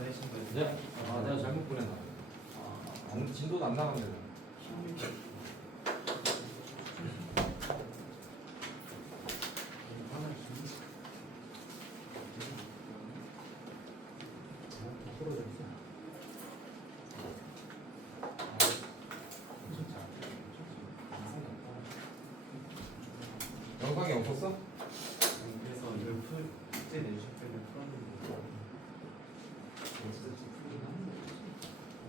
보내신 거예요? 네. 아, 내가 잘못 보냈나? 진도도 안 나가네. 영상이 없었어? 그래서 이걸 숙제 내주실 때는 풀었는데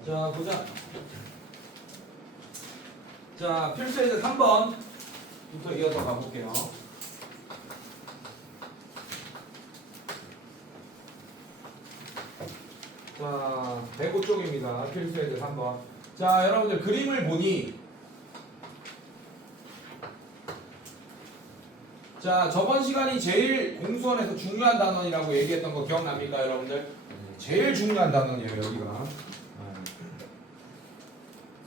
자, 보자. 자, 필수에서 3번부터 이어서 가볼게요. 자, 105쪽입니다. 필수에서 3번. 자, 여러분들 그림을 보니 자, 저번 시간이 제일 공수원에서 중요한 단원이라고 얘기했던 거 기억납니까, 여러분들? 제일 중요한 단원이에요, 여기가.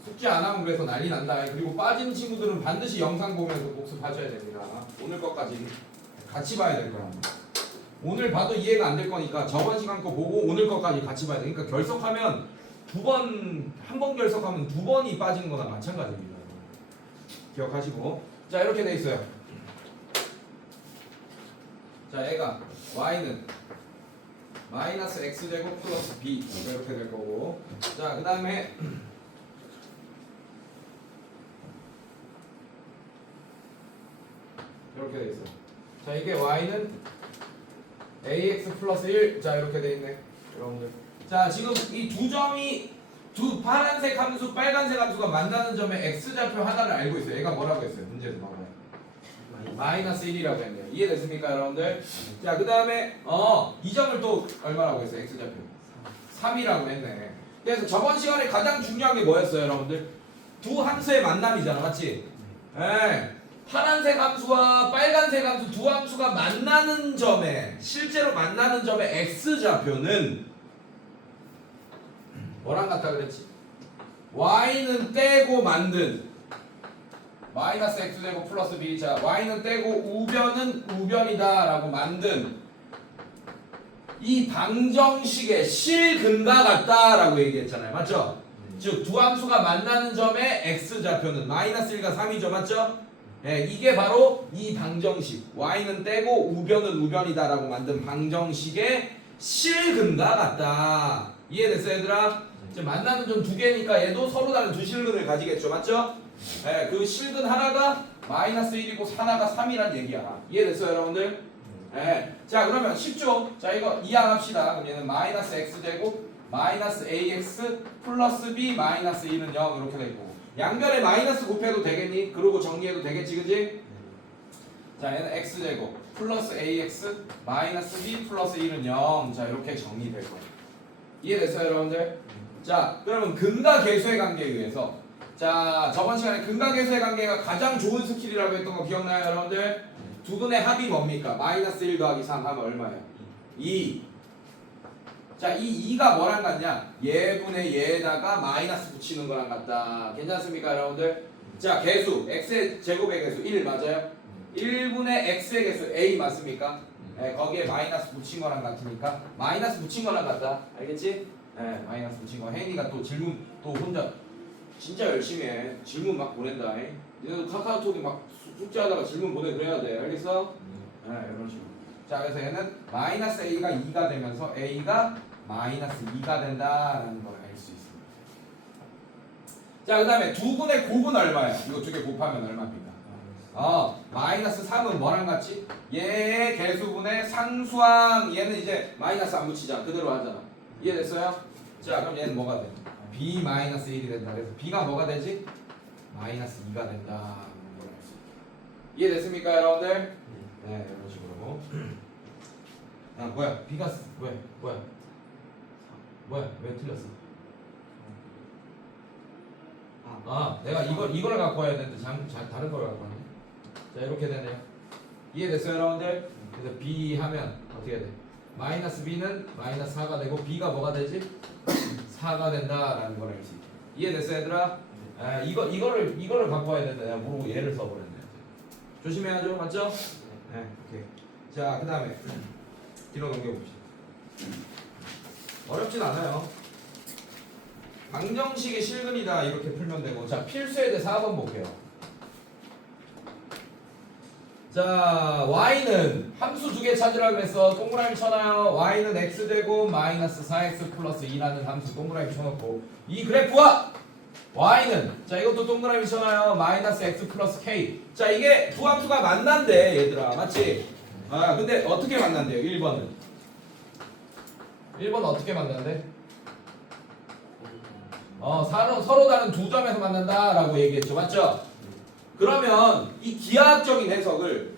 숙제 안 하면 그래서 난리 난다. 그리고 빠진 친구들은 반드시 영상 보면서 복습하셔야 됩니다. 오늘 것까지 같이 봐야 될 거야. 오늘 봐도 이해가 안 될 거니까 저번 시간 거 보고 오늘 것까지 같이 봐야 돼. 그러니까 결석하면 한 번 결석하면 2번이 빠진 거나 마찬가지입니다. 기억하시고. 자, 이렇게 돼 있어요. 자, 얘가 y는 마이너스 x제곱 플러스 b 이렇게 될 거고. 자, 그 다음에 이렇게 돼 있어. 자, 이게 y는 ax 플러스 1. 자, 이렇게 돼 있네, 여러분들. 자, 지금 이 두 점이 두 파란색 함수, 빨간색 함수가 만나는 점에 x좌표 하나를 알고 있어요. 얘가 뭐라고 했어요? 문제에서 봐봐요. 마이너스 1이라고 했네요. 이해됐습니까, 여러분들? 자, 그 다음에 이 점을 또 얼마라고 했어요? x좌표 3이라고 했네. 그래서 저번 시간에 가장 중요한 게 뭐였어요, 여러분들? 두 함수의 만남이잖아, 맞지? 예. 파란색 함수와 빨간색 함수 두 함수가 만나는 점에, 실제로 만나는 점의 x좌표는 뭐랑 같다 그랬지? y는 떼고 만든 마이너스 x제곱 플러스 b. 자, y는 떼고 우변은 우변이다 라고 만든 이 방정식의 실근과 같다 라고 얘기했잖아요, 맞죠? 즉 두 함수가 만나는 점의 x좌표는 마이너스 1과 3이죠, 맞죠? 네, 이게 바로 이 방정식 y는 떼고 우변은 우변이다 라고 만든 방정식의 실근과 같다. 이해됐어요, 얘들아? 지금 만나는 점 두 개니까 얘도 서로 다른 두 실근을 가지겠죠, 맞죠? 네, 그 실근 하나가 마이너스 1이고 하나가 3이란 얘기야. 이해됐어요, 여러분들? 네. 자, 그러면 쉽죠? 자, 이거 이항합시다. 그럼 얘는 마이너스 x제곱 마이너스 ax 플러스 b 마이너스 2는 0 이렇게 되고, 양변에 마이너스 곱해도 되겠니? 그러고 정리해도 되겠지, 그지? 자, 얘는 x제곱 플러스 ax 마이너스 b 플러스 1은 0. 자, 이렇게 정리될 거예요. 이해됐어요, 여러분들? 자, 그러면 근과 계수의 관계에 의해서, 자, 저번 시간에 근과 계수의 관계가 가장 좋은 스킬이라고 했던 거 기억나요, 여러분들? 두 분의 합이 뭡니까? 마이너스 1 더하기 3 하면 얼마예요? 2. 자, 이 2가 뭐랑 같냐? 얘분의 얘에다가 마이너스 붙이는 거랑 같다. 괜찮습니까, 여러분들? 자, 개수 x의 제곱의 개수 1 맞아요? 1분의 x의 개수 a 맞습니까? 네, 거기에 마이너스 붙인 거랑 같으니까 마이너스 붙인 거랑 같다. 알겠지? 네, 마이너스 붙인 거. 혜인이가 또 질문 또 혼자 진짜 열심히 해. 질문 막 보낸다. 니네도 카카오톡에 막 숙제하다가 질문 보내 그래야 돼. 알겠어? 네, 이런 식으로. 자, 그래서 얘는 마이너스 a가 2가 되면서 a가 마이너스 2가 된다라는 걸 알 수 있습니다. 자, 그 다음에 두 분의 곱은 얼마야? 이거 두 개 곱하면 얼마입니까? 마이너스 3은 뭐랑 같지? 얘의 개수분의 상수항. 얘는 이제 마이너스 안 붙이잖아. 그대로 하잖아. 이해됐어요? 자, 그럼 얘는 뭐가 돼? b 마이너스 1이 된다. 그래서 b가 뭐가 되지? 마이너스 2가 된다. 이해됐습니까, 여러분들? 네, 이런 식으로. 아, 뭐야? b가 뭐야? 왜 틀렸어? 내가 이걸 갖고 와야 되는데 다른 걸 갖고 왔네. 자, 이렇게 되네요. 이해됐어요, 여러분들? 그래서 b 하면 어떻게 돼? 마이너스 b는 마이너스 4가 되고 b가 뭐가 되지? 4가 된다라는 걸 알 수 있죠. 이해됐어요, 얘들아? 이거를 갖고 와야 되는데 내가 모르고 얘를 써버렸네. 조심해야죠, 맞죠? 네, 오케이. 자, 그 다음에 뒤로 넘겨봅시다. 어렵진 않아요. 방정식의 실근이다 이렇게 풀면 되고. 자, 필수에 대해 4번 볼게요. 자, y는 함수 두 개 찾으라고 했어. 동그라미 쳐놔요. y는 x제곱 마이너스 4x 플러스 2라는 함수 동그라미 쳐놓고 이 그래프와 y는 자 이것도 동그라미 쳐놔요. 마이너스 x 플러스 k. 자 이게 두 함수가 만난대 얘들아. 맞지? 아 근데 어떻게 만난대요? 1번은 1번 어떻게 만난대? 서로 다른 두 점에서 만난다라고 얘기했죠. 맞죠? 그러면 이 기하학적인 해석을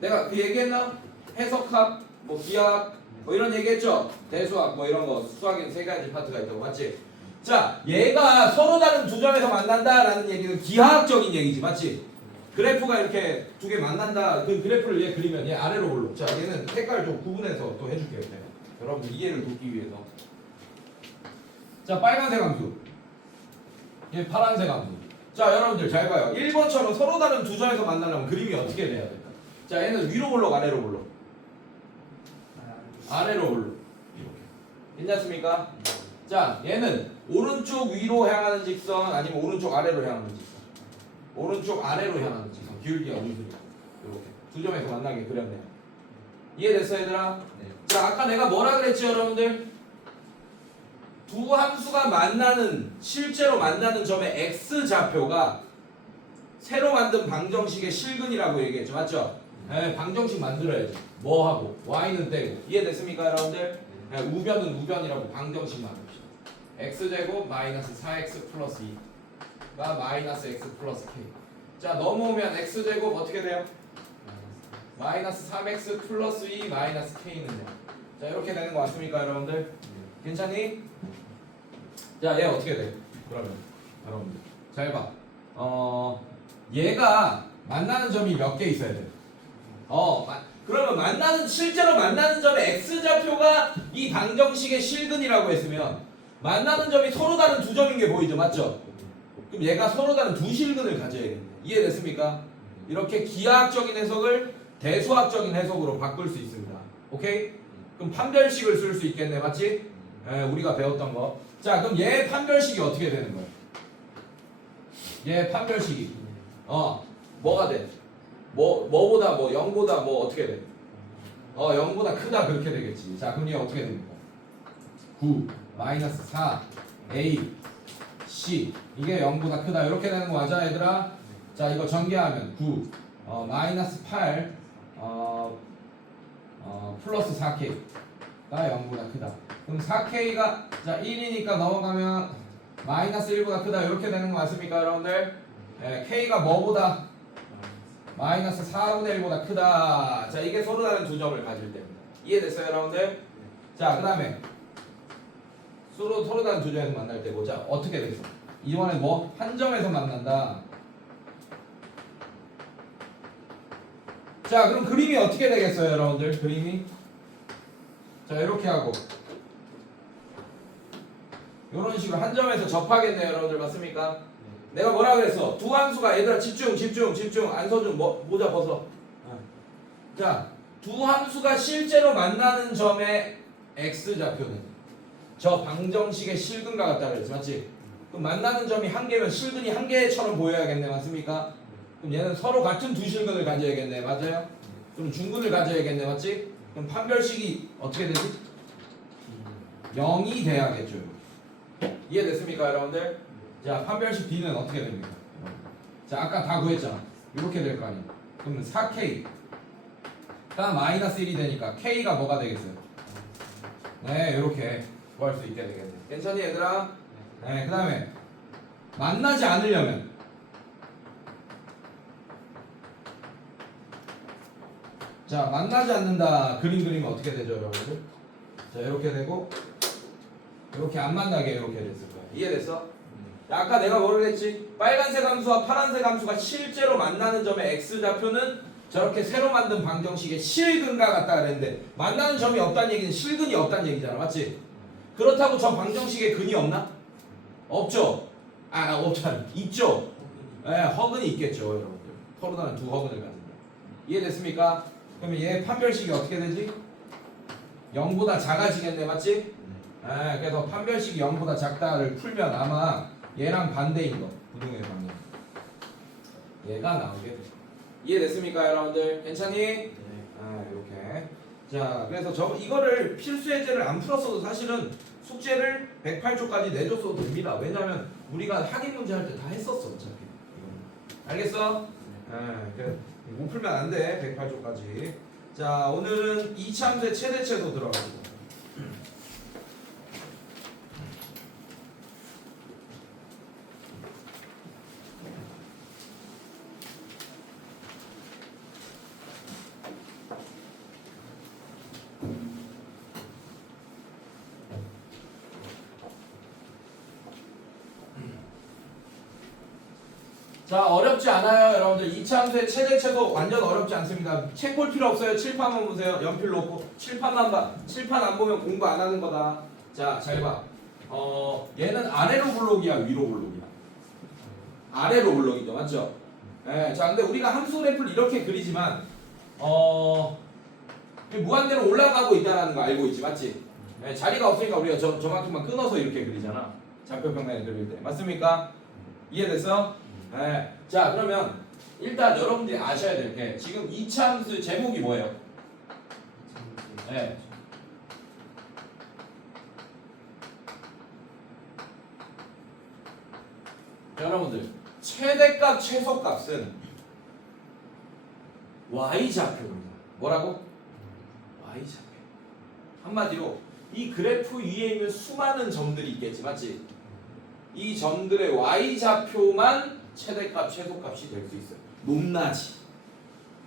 내가 그 얘기했나? 해석학, 뭐 기하학, 뭐 이런 얘기했죠? 대수학, 뭐 이런 거 수학에는 세 가지 파트가 있다고 맞지? 자, 얘가 서로 다른 두 점에서 만난다라는 얘기는 기하학적인 얘기지, 맞지? 그래프가 이렇게 두 개 만난다, 그 그래프를 얘 그리면 얘 아래로 올라. 자, 얘는 색깔 좀 구분해서 또 해줄게요, 내가. 여러분들 이해를 돕기 위해서. 자, 빨간색 함수, 얘 파란색 함수. 자 여러분들 잘 봐요. 1번처럼 서로 다른 두 점에서 만나려면 그림이 어떻게 돼야 될까? 자 얘는 위로 볼록 아래로 볼록? 아래로 볼록 이렇게 괜찮습니까? 자 얘는 오른쪽 위로 향하는 직선 아니면 오른쪽 아래로 향하는 직선? 오른쪽 아래로 향하는 직선. 기울기가 우수니까 이렇게 두 점에서 만나게 그렸네요. 이해됐어 얘들아? 네. 자 아까 내가 뭐라 그랬지 여러분들? 두 함수가 만나는 실제로 만나는 점의 x좌표가 새로 만든 방정식의 실근이라고 얘기했죠. 맞죠? 네, 방정식 만들어야지. 뭐 하고? y는 떼고. 이해됐습니까 여러분들? 네, 우변은 우변이라고 방정식 만듭시다. x제곱 마이너스 4x 플러스 2가 마이너스 x 플러스 k. 자 넘어오면 x제곱 어떻게 돼요? 마이너스 3x 플러스 2 마이너스 k는요. 자 이렇게 되는 거 맞습니까 여러분들? 괜찮니? 자, 얘 어떻게 돼? 그러면 여러분들 잘 봐. 얘가 만나는 점이 몇 개 있어야 돼? 그러면 실제로 만나는 점의 x좌표가 이 방정식의 실근이라고 했으면 만나는 점이 서로 다른 두 점인 게 보이죠, 맞죠? 그럼 얘가 서로 다른 두 실근을 가져야겠네. 이해됐습니까? 이렇게 기하학적인 해석을 대수학적인 해석으로 바꿀 수 있습니다. 오케이? 그럼 판별식을 쓸 수 있겠네, 맞지? 우리가 배웠던 거. 자 그럼 얘 판별식이 어떻게 되는 거야? 얘 판별식이 뭐가 돼? 뭐보다 뭐 0보다 뭐 어떻게 돼? 0보다 크다 그렇게 되겠지. 자 그럼 얘 어떻게 됩니까? 9 마이너스 4 A C 이게 0보다 크다 이렇게 되는 거 맞아 얘들아? 자 이거 전개하면 9 마이너스 8 플러스 4K가 0보다 크다. 그럼 4K가 자 1이니까 넘어가면 마이너스 1보다 크다 이렇게 되는 거 맞습니까 여러분들? 네, K가 뭐보다? 마이너스 4분의 1보다 크다. 자 이게 서로 다른 두 점을 가질 때입니다. 이해됐어요 여러분들? 자 그 다음에 서로 다른 두 점에서 만날 때고 자 어떻게 됐어? 이번에 뭐? 한 점에서 만난다. 자 그럼 그림이 어떻게 되겠어요 여러분들? 그림이 자 이렇게 하고 이런 식으로 한 점에서 접하겠네요 여러분들 맞습니까? 내가 뭐라 그랬어? 두 함수가 얘들아 집중 안서준 모자 벗어. 자 두 함수가 실제로 만나는 점의 x좌표는 저 방정식의 실근과 같다 그랬지 맞지? 그럼 만나는 점이 한 개면 실근이 한 개처럼 보여야겠네 맞습니까? 그럼 얘는 서로 같은 두 실근을 가져야겠네 맞아요? 그럼 중근을 가져야겠네 맞지? 그럼 판별식이 어떻게 되지? 0이 돼야겠죠. 이해됐습니까 여러분들? 자 판별식 D는 어떻게 됩니까? 자 아까 다 구했잖아. 이렇게 될 거 아니야. 그러면 4K가 마이너스 1이 되니까 K가 뭐가 되겠어요? 네 이렇게 구할 수 있게 되겠네. 괜찮니 얘들아? 네 그 다음에 만나지 않으려면 자 만나지 않는다 그림 그리면 어떻게 되죠 여러분들? 자 이렇게 되고 이렇게 안 만나게 이렇게 됐을 거야. 이해됐어? 아까 내가 뭐를 했지? 빨간색 함수와 파란색 함수가 실제로 만나는 점의 x좌표는 저렇게 새로 만든 방정식의 실근과 같다 그랬는데 만나는 점이 없다는 얘기는 실근이 없다는 얘기잖아 맞지? 그렇다고 저 방정식에 근이 없나? 없죠? 없잖아 있죠? 네, 허근이 있겠죠 여러분들. 서로 다른 두 허근을 가진다. 이해됐습니까? 그러면 얘 판별식이 어떻게 되지? 0보다 작아지겠네 맞지? 그래서 판별식이 0보다 작다를 풀면 아마 얘랑 반대인 거 부동의 방향 얘가 나오게 돼. 이해됐습니까 여러분들? 괜찮니? 네. 이렇게. 자, 그래서 이거를 필수 예제를 안 풀었어도 사실은 숙제를 108초까지 내줬어도 됩니다. 왜냐면 우리가 확인 문제 할 때 다 했었어 어차피. 알겠어? 그래. 못 풀면 안 돼. 108초까지. 자, 오늘은 이차함수의 최대체도 들어가지고. 자, 어렵지 않아요 여러분들. 이차함수의 최대체도 완전 어렵지 않습니다. 책 볼 필요 없어요. 칠판만 보세요. 연필 놓고 칠판만 봐. 칠판 안 보면 공부 안 하는 거다. 자, 잘 봐. 얘는 아래로 블록이야 위로 블록이야? 아래로 블록이죠, 맞죠? 자, 근데 우리가 함수 그래프를 이렇게 그리지만 무한대로 올라가고 있다는 거 알고 있지, 맞지? 자리가 없으니까 우리가 저만큼만 끊어서 이렇게 그리잖아. 좌표평면을 그릴 때, 맞습니까? 이해됐어? 자, 그러면 일단 여러분들이 아셔야 될 게 지금 이차 함수 제목이 뭐예요? 여러분들 최대값 최소값은 y좌표입니다. 뭐라고? y좌표. 한마디로 이 그래프 위에 있는 수많은 점들이 있겠지, 맞지? 이 점들의 y좌표만 최대값 최소값이 될 수 있어요. 높낮이.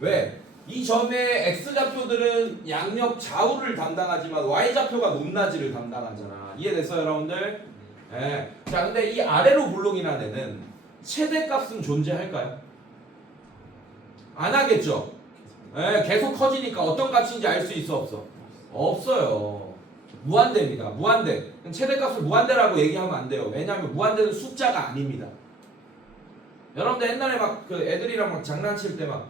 왜? 이 점의 x좌표들은 양력 좌우를 담당하지만 y좌표가 높낮이를 담당하잖아. 이해됐어요 여러분들? 자, 근데 이 아래로 블록이라는 애는 최대값은 존재할까요? 안 하겠죠? 계속 커지니까 어떤 값인지 알 수 있어 없어? 없어요. 무한대입니다. 무한대. 최대값을 무한대라고 얘기하면 안 돼요. 왜냐하면 무한대는 숫자가 아닙니다. 여러분들 옛날에 막 그 애들이랑 막 장난칠 때 막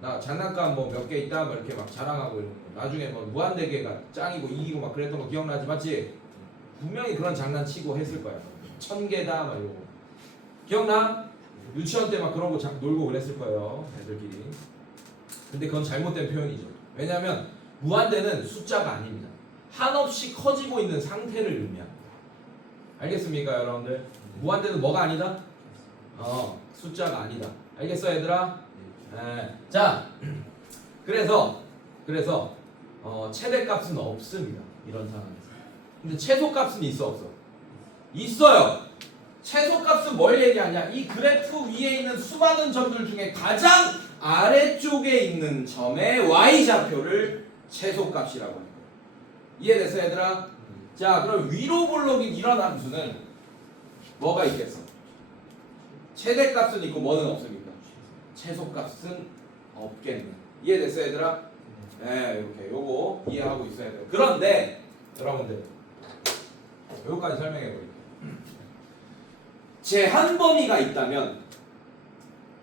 나 장난감 뭐 몇 개 있다 막 이렇게 막 자랑하고 이런 거. 나중에 뭐 무한대계가 짱이고 이기고 막 그랬던 거 기억나지, 맞지? 분명히 그런 장난치고 했을 거야. 1000개다 막 이러고. 기억나? 유치원 때 막 그런 거 놀고 그랬을 거예요, 애들끼리. 근데 그건 잘못된 표현이죠. 왜냐면 무한대는 숫자가 아닙니다. 한없이 커지고 있는 상태를 의미합니다. 알겠습니까 여러분들? 무한대는 뭐가 아니다? 숫자가 아니다. 알겠어 얘들아? 자, 그래서 최대값은 없습니다. 이런 상황에서. 근데 최소값은 있어 없어? 있어요. 최소값은 뭘 얘기하냐? 이 그래프 위에 있는 수많은 점들 중에 가장 아래쪽에 있는 점의 y좌표를 최소값이라고 합니다. 이해됐어 얘들아? 자, 그럼 위로 블록인 이런 함수는 뭐가 있겠어? 최대값은 있고 뭐는 없습니까? 최소값은 없겠네. 이해됐어 얘들아? 이렇게 요거 이해하고 있어야 돼요. 그런데 여러분들 요거까지 설명해 볼게요. 제한 범위가 있다면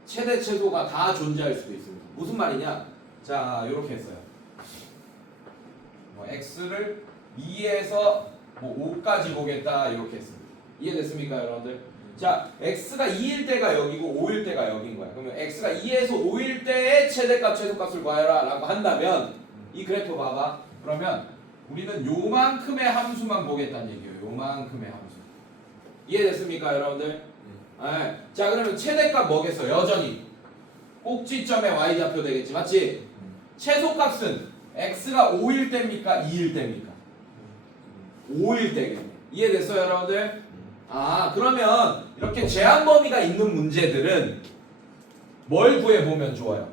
최대 최소가 다 존재할 수도 있습니다. 무슨 말이냐? 자, 요렇게 했어요. x를 2에서 5까지 보겠다 이렇게 했습니다. 이해됐습니까 여러분들? 자, x가 2일 때가 여기고 5일 때가 여긴 거야. 그러면 x가 2에서 5일 때의 최대값 최소값을 구하라 라고 한다면 이 그래프 봐봐. 그러면 우리는 요만큼의 함수만 보겠다는 얘기예요. 요만큼의 함수. 이해됐습니까 여러분들? 자, 그러면 최대값 뭐겠어? 여전히 꼭지점의 y좌표 되겠지, 맞지? 최소값은 x가 5일 때입니까? 2일 때입니까? 5일 때겠네. 이해됐어요 여러분들? 그러면 이렇게 제한 범위가 있는 문제들은 뭘 구해보면 좋아요?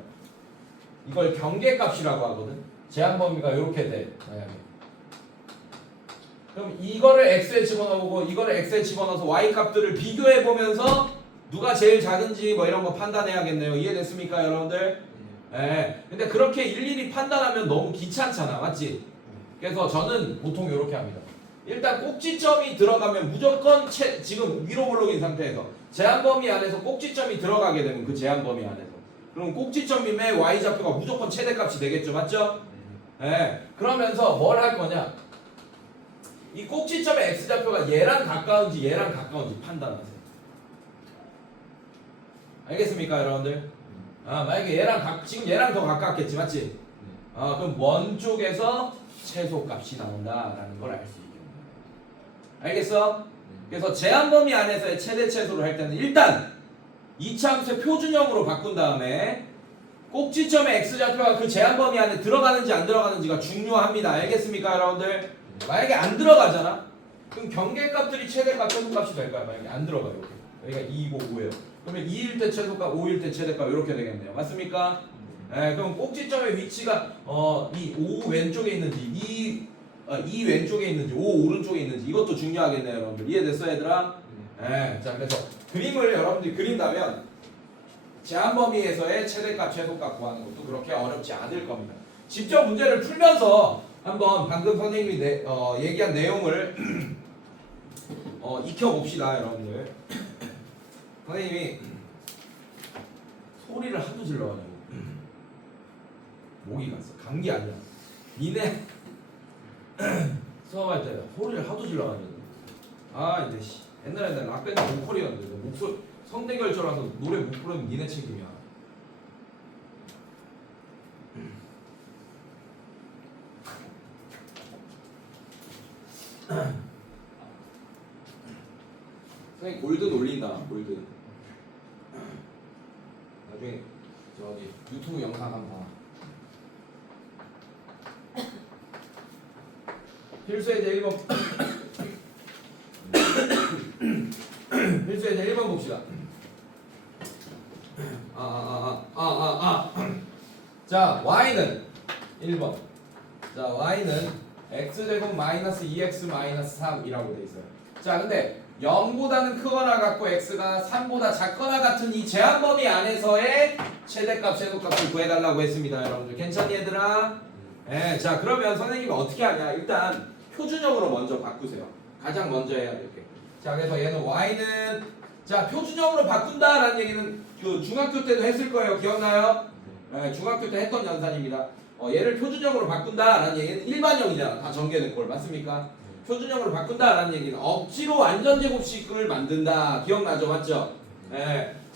이걸 경계값이라고 하거든. 제한 범위가 이렇게 돼. 그럼 이거를 x에 집어넣고 이거를 x에 집어넣어서 y 값들을 비교해보면서 누가 제일 작은지 뭐 이런 거 판단해야겠네요. 이해됐습니까 여러분들? 근데 그렇게 일일이 판단하면 너무 귀찮잖아, 맞지? 그래서 저는 보통 이렇게 합니다. 일단 꼭지점이 들어가면 무조건 지금 위로 블록인 상태에서 제한 범위 안에서 꼭지점이 들어가게 되면 그 제한 범위 안에서 그럼 꼭지점임의 y좌표가 무조건 최대값이 되겠죠, 맞죠? 그러면서 뭘 할 거냐? 이 꼭지점의 x좌표가 얘랑 가까운지 얘랑 가까운지 판단하세요. 알겠습니까, 여러분들? 만약에 지금 얘랑 더 가깝겠지, 맞지? 그럼 먼 쪽에서 최소값이 나온다라는 걸 알 수 있겠네요. 알겠어? 그래서 제한 범위 안에서의 최대 최소를 할 때는 일단 이차함수의 표준형으로 바꾼 다음에 꼭지점의 x좌표가 그 제한 범위 안에 들어가는지 안 들어가는지가 중요합니다. 알겠습니까, 여러분들? 만약에 안 들어가잖아? 그럼 경계값들이 최대값, 최소값이 될까요? 만약에 안 들어가요. 여기가 2고 5예요. 그러면 2일 때 최소값, 5일 때 최대값 이렇게 되겠네요. 맞습니까? 그럼 꼭지점의 위치가 이 5 왼쪽에 있는지 2 왼쪽에 있는지 5 오른쪽에 있는지 이것도 중요하겠네요, 여러분들. 이해됐어, 얘들아? 자, 그래서 그림을 여러분들이 그린다면 제한 범위에서의 최대값, 최소값 구하는 것도 그렇게 어렵지 않을 겁니다. 직접 문제를 풀면서 한번 방금 선생님이 얘기한 내용을 익혀봅시다, 여러분들. 선생님이 소리를 하도 질러가지고 목이 갔어. 감기 아니야. 니네 수업할 때 소리를 하도 질러가지고 이제 옛날에 나 락밴드 보컬이었는데 목소리 성대결절라서 노래 못 부르면 니네 책임이야. 선생님 골드 놀린다. 골드. 나중에 저기 유튜브 영상 한번 봐. 필수예제 1번. 필수예제 1번 봅시다. 자, y는 1번. 자, y는 x제곱 마이너스 2x 마이너스 3이라고 돼 있어요. 자, 근데 0보다는 크거나 같고 x가 3보다 작거나 같은 이 제한 범위 안에서의 최대값, 최소값을 구해달라고 했습니다, 여러분들. 괜찮니, 얘들아? 자, 그러면 선생님이 어떻게 하냐? 일단 표준형으로 먼저 바꾸세요. 가장 먼저 해야 될 게. 자, 그래서 얘는 y는 자, 표준형으로 바꾼다라는 얘기는 그 중학교 때도 했을 거예요. 기억나요? 중학교 때 했던 연산입니다. 얘를 표준형으로 바꾼다라는 얘기는 일반형이잖아. 다 전개된 걸. 맞습니까? 표준형으로 바꾼다라는 얘기는 억지로 완전제곱식을 만든다. 기억나죠? 맞죠?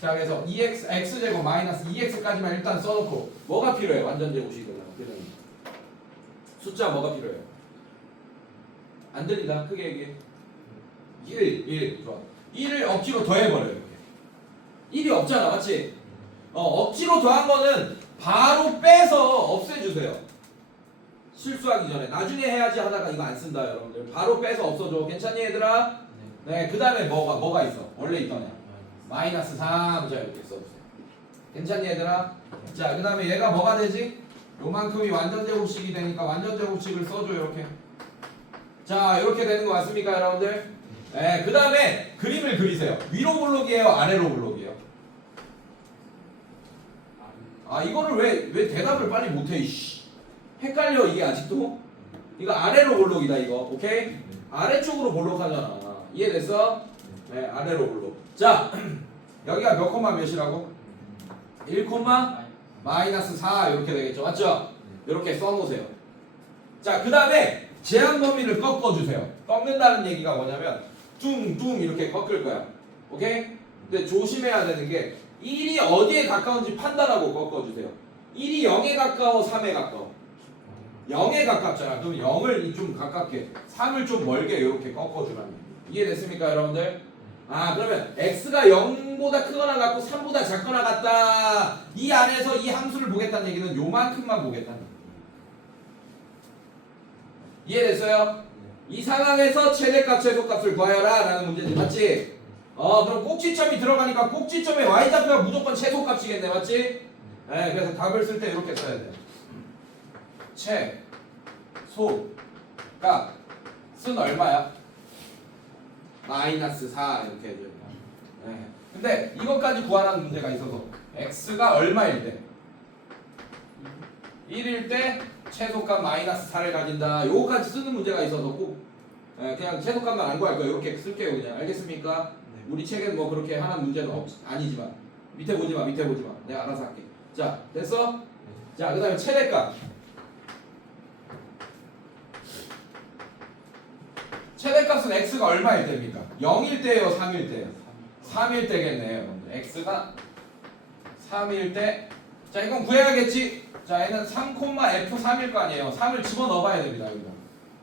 자, 그래서 x제곱 마이너스 2x까지만 일단 써놓고 뭐가 필요해? 완전제곱식을 하면 숫자 뭐가 필요해요? 안 들린다. 크게 얘기해. 1 좋아. 1을 억지로 더해버려요. 이렇게. 1이 없잖아. 맞지? 억지로 더한 거는 바로 빼서 없애주세요. 실수하기 전에. 나중에 해야지 하다가 이거 안 쓴다, 여러분들. 바로 빼서 없어줘. 괜찮니, 얘들아? 네, 그 다음에 뭐가 있어? 원래 있던 애. 마이너스 3. 자, 이렇게 써주세요. 괜찮니, 얘들아? 자, 그 다음에 얘가 뭐가 되지? 요만큼이 완전제곱식이 되니까 완전제곱식을 써줘, 이렇게. 자, 이렇게 되는 거 맞습니까, 여러분들? 네, 그 다음에 그림을 그리세요. 위로 볼록이에요, 아래로 볼록이에요? 이거를 왜 대답을 빨리 못해, 이씨. 헷갈려, 이게 아직도? 이거 아래로 볼록이다, 이거. 오케이? 아래쪽으로 볼록하잖아. 이해됐어? 네, 아래로 볼록. 자, 여기가 몇 콤마 몇이라고? 1 콤마 마이너스 4 이렇게 되겠죠. 맞죠? 이렇게 써놓으세요. 자, 그 다음에 제한 범위를 꺾어주세요. 꺾는다는 얘기가 뭐냐면 뚱뚱 이렇게 꺾을 거야. 오케이? 근데 조심해야 되는 게 1이 어디에 가까운지 판단하고 꺾어주세요. 1이 0에 가까워, 3에 가까워. 0에 가깝잖아. 그럼 0을 좀 가깝게, 3을 좀 멀게 이렇게 꺾어주라는 얘기. 이해됐습니까, 여러분들? 그러면 x가 0보다 크거나 같고 3보다 작거나 같다. 이 안에서 이 함수를 보겠다는 얘기는 요만큼만 보겠다는 얘기. 이해됐어요? 이 상황에서 최대값, 최소값을 구하여라 라는 문제지. 맞지? 그럼 꼭지점이 들어가니까 꼭지점의 y좌표가 무조건 최소값이겠네. 맞지? 네, 그래서 답을 쓸 때 이렇게 써야 돼. 최소값은 얼마야? 마이너스 4 이렇게 해줘요. 네. 근데 이것까지 구하라는 문제가 있어서 x가 얼마일 때? 1일 때 최소값 마이너스 4를 가진다. 요거까지 쓰는 문제가 있어서 꼭 그냥 최소값만 안 구할 거예요. 이렇게 쓸게요. 그냥. 알겠습니까? 네. 우리 책엔 뭐 그렇게 하는 문제는 아니지만 밑에 보지 마. 내가 알아서 할게. 자, 됐어? 네. 자, 그 다음에 최대값. 최대값은 x가 얼마일 때입니까? 0일 때예요, 3일 때예요? 3일 때겠네요, 여러분들. x가 3일 때. 자, 이건 구해야겠지? 자, 얘는 3,f3일 거 아니에요. 3을 집어넣어봐야 됩니다, 여기다.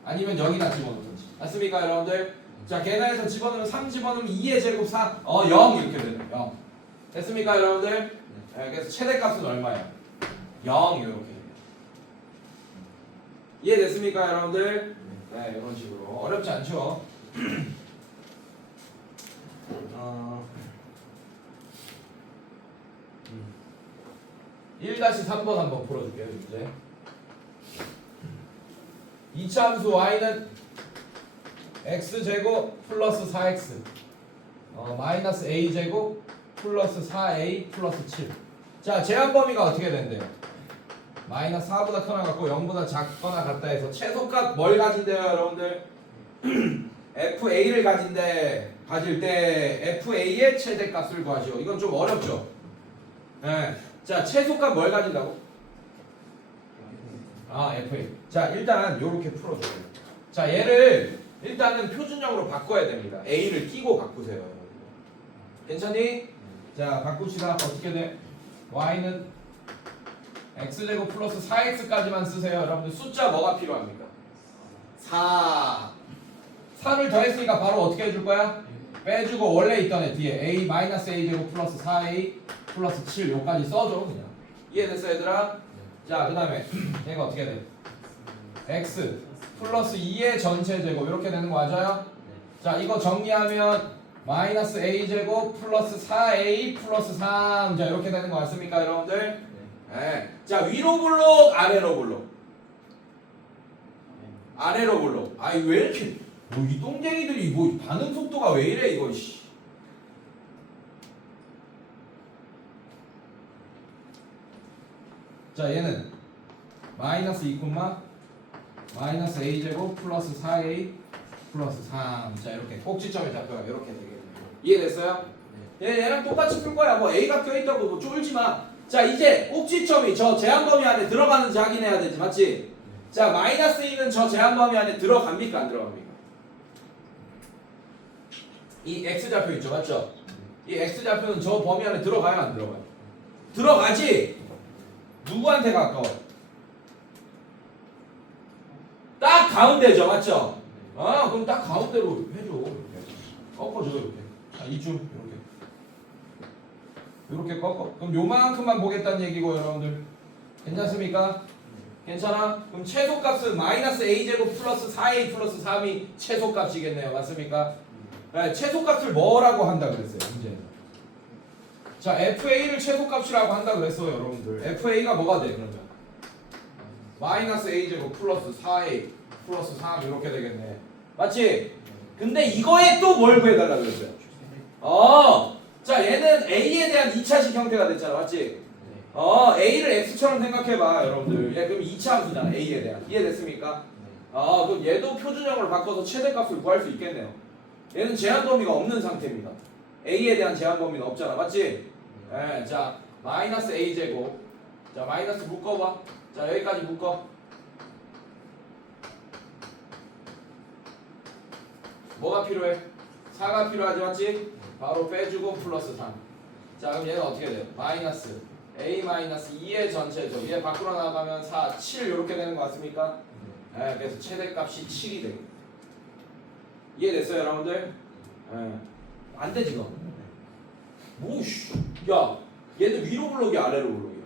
아니면 여기다 집어넣든지. 맞습니까, 여러분들? 자, 계산해서 집어넣으면 3 집어넣으면 2의 제곱 4, 0 이렇게 되네요. 0. 됐습니까, 여러분들? 네, 그래서 최대값은 얼마예요? 0 이렇게. 이해됐습니까, 여러분들? 네, 이런 식으로. 어렵지 않죠? 1-3번 한번 풀어줄게요, 이제. 이차함수 y는 x제곱 플러스 4x 마이너스 a제곱 플러스 4a 플러스 7. 자, 제한 범위가 어떻게 된대요? 마이너스 4보다 크거나 같고 0보다 작거나 같다 해서 최소값 뭘 가진대요, 여러분들? fa를 가질 때 fa의 최대값을 구하시오. 이건 좀 어렵죠? 네. 자, 최소값 뭘 가진다고? fa. 자, 일단 요렇게 풀어줘요. 자, 얘를 일단은 표준형으로 바꿔야 됩니다. a를 끼고 바꾸세요. 괜찮니? 자, 바꿉시다. 어떻게 돼? y는 x제곱 플러스 4x까지만 쓰세요. 여러분들 숫자 뭐가 필요합니까? 4를 더했으니까 바로 어떻게 해줄 거야? 빼주고 원래 있던 애 뒤에 a 마이너스 a제곱 플러스 4a 플러스 7 요까지 써줘 그냥. 이해됐어 얘들아? 자, 그 다음에 얘가 어떻게 돼? x 플러스 2의 전체 제곱 이렇게 되는 거 맞아요? 자, 이거 정리하면 마이너스 a제곱 플러스 4a 플러스 3. 자, 이렇게 되는 거 맞습니까 여러분들? 네. 자, 위로 블록 아래로 블록. 아래로 블록. 아이 왜 이렇게 이 똥쟁이들이 뭐 반응 속도가 왜 이래 이거 씨. 자, 얘는 마이너스 2, 마이너스 a제곱 플러스 4a 플러스 3. 자, 이렇게 꼭지점을 잡혀요. 이렇게 되겠네요. 이해됐어요? 얘랑 똑같이 풀 거야. 뭐 a가 껴있다고 뭐 쫄지 마. 자, 이제 꼭지점이 저 제한 범위 안에 들어가는지 확인해야 되지, 맞지? 자, 마이너스 2는 저 제한 범위 안에 들어갑니까, 안 들어갑니까? 이 x좌표 있죠, 맞죠? 이 x좌표는 저 범위 안에 들어가요, 안 들어가요? 들어가지? 누구한테 가까워? 딱 가운데죠, 맞죠? 그럼 딱 가운데로 해줘. 이렇게 꺾어줘, 이렇게. 자, 이쯤 이렇게 꺾어. 그럼 요만큼만 보겠다는 얘기고, 여러분들. 괜찮습니까? 괜찮아? 그럼 최소값은 마이너스 a제곱 플러스 4a 플러스 3이 최소값이겠네요. 맞습니까? 네, 최소값을 뭐라고 한다 그랬어요, 문제는. 자, fa를 최소값이라고 한다 그랬어요, 여러분들. fa가 뭐가 돼, 그러면? 마이너스 a제곱 플러스 4a 플러스 3 이렇게 되겠네. 맞지? 근데 이거에 또 뭘 구해달라 그랬어요? 자, 얘는 a에 대한 2차식 형태가 됐잖아, 맞지? a를 x처럼 생각해봐, 여러분들. 얘 그럼 2차 함수잖아, a에 대한. 이해됐습니까? 그럼 얘도 표준형으로 바꿔서 최대값을 구할 수 있겠네요. 얘는 제한 범위가 없는 상태입니다. a에 대한 제한 범위는 없잖아, 맞지? 네, 자, 마이너스 a제곱. 자, 마이너스 묶어봐. 자, 여기까지 묶어. 뭐가 필요해? 4가 필요하지, 맞지? 바로 빼주고 플러스 3. 자, 그럼 얘는 어떻게 돼요? 마이너스 a 마이너스 2의 전체죠. 얘 밖으로 나가면 4, 7 이렇게 되는 거 같습니까? 네, 그래서 최대값이 7이 되고. 이해됐어요, 여러분들? 네. 안 되지, 너. 뭐, 씨. 야, 얘는 위로 블록이야, 아래로 블록이야?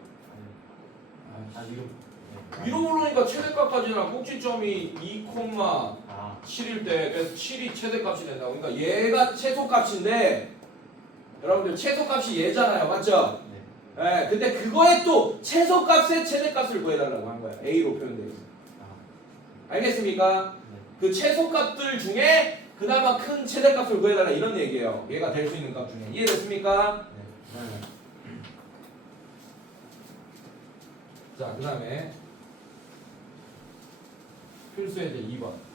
위로 블록이니까 최대값까지나 꼭지점이 2, 7일 때 그래서 7이 최대값이 된다고. 그러니까 얘가 최소값인데 여러분들 최소값이 얘잖아요, 맞죠? 네. 근데 그거에 또 최소값의 최대값을 구해달라고 한 거야. a로 표현되어 있어. 알겠습니까? 그 최소값들 중에 그나마 큰 최대값을 구해달라 이런 얘기예요. 얘가 될 수 있는 값 중에. 이해됐습니까? 네. 자, 그 다음에 필수의 이제 2번.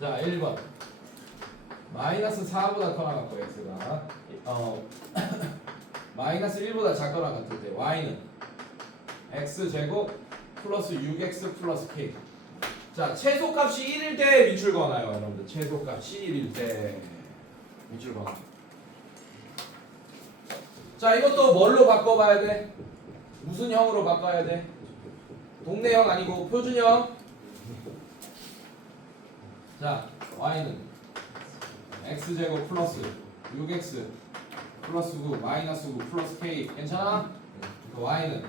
자, 1번 마이너스 4보다 커나 갖고 x가 마이너스 1보다 작거나 같을 때 y는 x제곱 플러스 6x 플러스 k. 자, 최소값이 1일 때 밑줄 그어놔요, 여러분들. 최소값이 1일 때 밑줄 그어. 자, 이것도 뭘로 바꿔봐야 돼? 무슨 형으로 바꿔야 돼? 동네형 아니고 표준형. 자, y는 x제곱 플러스 6x 플러스 9 마이너스 9 플러스 k. 괜찮아? 그 y는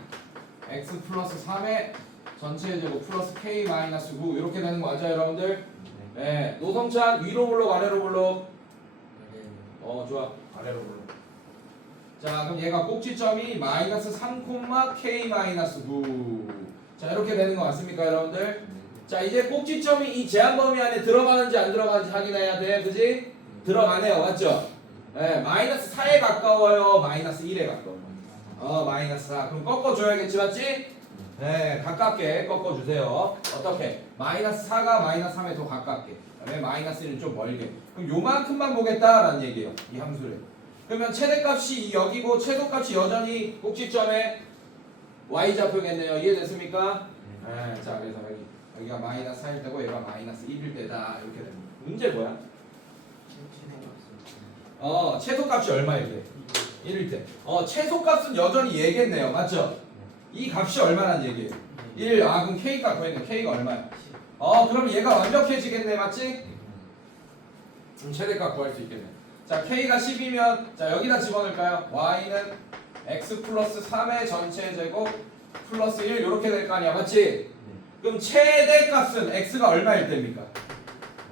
x 플러스 3의 전체 제곱 플러스 k 마이너스 9 이렇게 되는 거 맞아요, 여러분들? 네. 노성찬 위로 블록 아래로 블록? 좋아. 아래로 올라. 자, 그럼 얘가 꼭지점이 마이너스 3, k 마이너스 9. 자, 이렇게 되는 거 맞습니까, 여러분들? 자, 이제 꼭지점이 이 제한 범위 안에 들어가는지 안 들어가는지 확인해야 돼, 그지? 들어가네요, 맞죠? 네, 마이너스 4에 가까워요, 마이너스 1에 가까워요. 마이너스 4. 그럼 꺾어줘야겠지, 맞지? 네, 가깝게 꺾어주세요. 어떻게? 마이너스 4가 마이너스 3에 더 가깝게. 그다음에 마이너스 1은 좀 멀게. 그럼 요만큼만 보겠다라는 얘기예요, 이 함수를. 그러면 최대값이 여기고 최소값이 여전히 꼭지점에 y좌표겠네요. 이해됐습니까? 네, 자, 그래서 여기가 마이너스 4일 때고 얘가 마이너스 1일 때다. 이렇게 됩니다. 문제 뭐야? 최소값이 얼마일 때? 1일 때. 최소값은 여전히 얘겠네요. 맞죠? 이 값이 얼마란 얘기예요? 1. 그럼 k가 구했네. k가 얼마야? 그럼 얘가 완벽해지겠네. 맞지? 그럼 최대값 구할 수 있겠네. 자, k가 10이면 자, 여기다 집어넣을까요? y는 x 플러스 3의 전체 제곱 플러스 1 이렇게 될 거 아니야. 맞지? 그럼 최대값은 x가 얼마일 때입니까?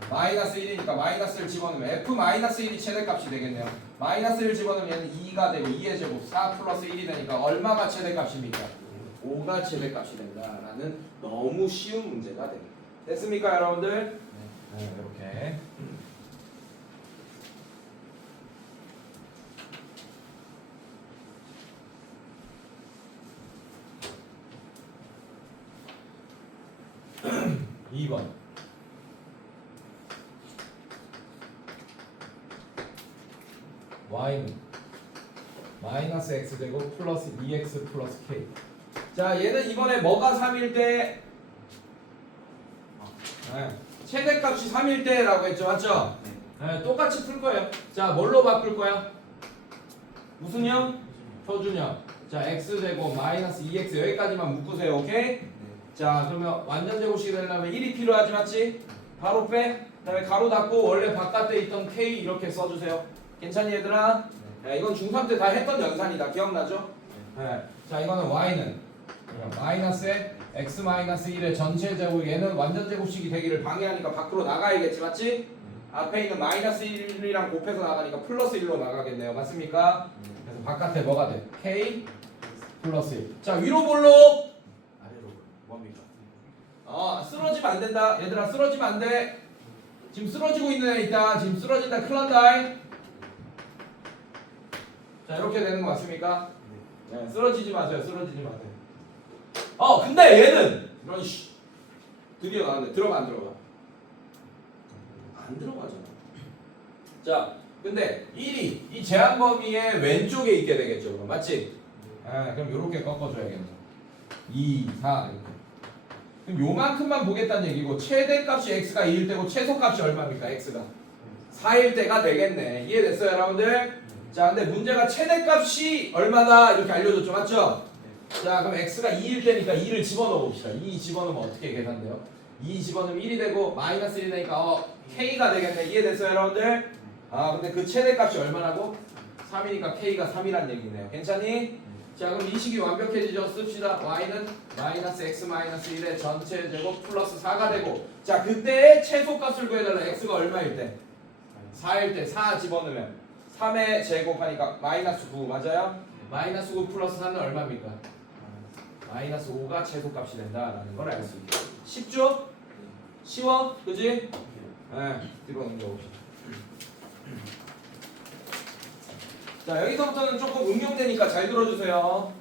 마이너스 1이니까 마이너스를 집어넣으면 f 마이너스 1이 최대값이 되겠네요. 마이너스 1 집어넣으면 얘는 2가 되고 2의 제곱 4 플러스 1이 되니까 얼마가 최대값입니까? 5가 최대값이 된다라는 너무 쉬운 문제가 됩니다. 됐습니까, 여러분들? 네, 이렇게. (2번) y는 마이너스 x제곱 플러스 2x 플러스 k. 자, 얘는 이번에 뭐가 3일 때? 최대값이 3일 때라고 했죠, 맞죠? 똑같이 풀 거예요. 자, 뭘로 바꿀 거야? 무슨 형? 표준형. 자, x제곱 마이너스 2x 여기까지만 묶으세요, 오케이? 자, 그러면 완전 제곱식이 되려면 1이 필요하지, 맞지? 바로 빼. 그 다음에 가로 닫고 원래 바깥에 있던 k 이렇게 써주세요. 괜찮니, 얘들아? 이건 중3 때 다 했던 연산이다. 기억나죠? 자, 이거는 y는 마이너스에 x 마이너스 1의 전체 제곱. 얘는 완전 제곱식이 되기를 방해하니까 밖으로 나가야겠지, 맞지? 앞에 있는 마이너스 1이랑 곱해서 나가니까 플러스 1로 나가겠네요. 맞습니까? 그래서 바깥에 뭐가 돼? k 플러스 1. 자, 위로 볼록. 아래로 뭡니까? 쓰러지면 안 된다. 얘들아, 쓰러지면 안 돼. 지금 쓰러지고 있는 애 있다. 지금 쓰러진다. 큰일 난다. 자, 이렇게 되는 거 맞습니까? 네, 쓰러지지 마세요. 쓰러지지 마세요. 근데 얘는 이런 드디어 나왔네. 들어가 안 들어가? 안 들어가잖아. 자, 근데 1이 이 제한 범위의 왼쪽에 있게 되겠죠. 그럼 맞지? 그럼 이렇게 꺾어줘야겠네. 2, 4 이렇게. 그럼 요만큼만 보겠다는 얘기고 최대값이 x가 2일 때고 최소값이 얼마입니까? x가 4일 때가 되겠네. 이해됐어요, 여러분들? 자, 근데 문제가 최대값이 얼마다 이렇게 알려줬죠, 맞죠? 자, 그럼 x가 2일 때니까 2를 집어넣어 봅시다. 2 집어넣으면 어떻게 계산돼요? 2 집어넣으면 1이 되고 마이너스 1이 되니까 k가 되겠네. 이해됐어요, 여러분들? 근데 그 최대값이 얼마라고? 3이니까 k가 3이란 얘기네요. 괜찮니? 자, 그럼 이 식이 완벽해지죠? 씁시다. y는 마이너스 x 마이너스 1의 전체 제곱 플러스 4가 되고, 자, 그때 최소값을 구해달라. x가 얼마일 때? 4일 때 4 집어넣으면 3의 제곱하니까 마이너스 9 맞아요? 마이너스 9 플러스 4는 얼마입니까? 마이너스 5가 최소값이 된다라는 걸 알 수 있죠. 쉽죠? 쉬워? 그지? 뒤로 넘겨봅시다. 자, 여기서부터는 조금 응용되니까 잘 들어주세요.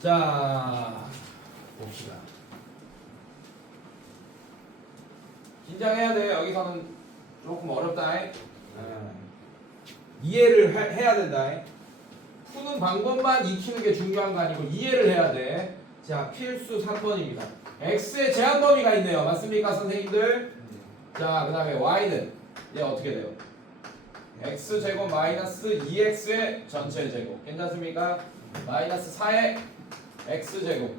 자, 봅시다. 긴장해야 돼. 여기서는 조금 어렵다. 이해를 해야 된다. 푸는 방법만 익히는 게 중요한 거 아니고 이해를 해야 돼. 자, 필수 3번입니다. x의 제한 범위가 있네요. 맞습니까, 선생님들? 자, 그 다음에 y는 얘 어떻게 돼요? x제곱 마이너스 2x의 전체 제곱. 괜찮습니까? 마이너스 4의 x제곱